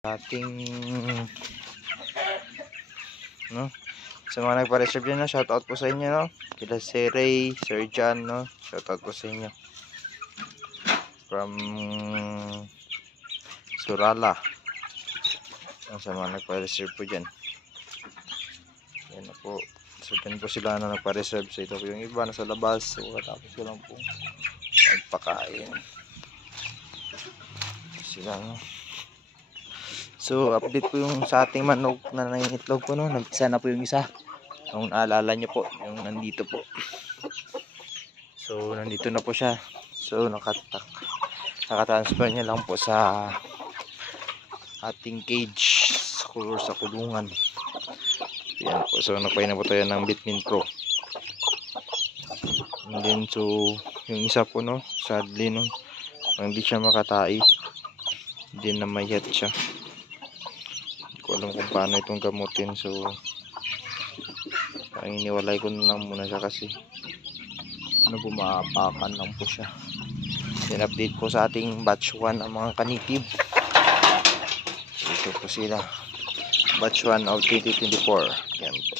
ating no, sa mga nagpa-reserve dyan, no, shoutout po sa inyo, no, kila Sir Ray, Sir John, no, shoutout po sa inyo from Surala, no, sa mga nagpa-reserve po dyan. Yan na po, so dyan po sila na nagpa-reserve. So ito po yung iba na sa labas, so katapos ko lang po magpakain sila, no. So update po yung sa ating manok na nangingitlog po, no. Nag-isa na po yung isa. Kung naalala nyo po, yung nandito po. So nandito na po siya. So nakatransfer niya lang po sa ating cage sa kulungan. Yan po. So nagpay na po tayo ng Bitmin Pro. And then so yung isa po, no, sadly, no, hindi siya makatai. Hindi na mayat siya. Alam kung paano itong gamutin, so parang iniwalay ko na lang muna siya kasi bumaapakan lang po siya. Then update po sa ating batch 1 ang mga kanitib. So ito po sila, batch 1 of 2024. Yan po.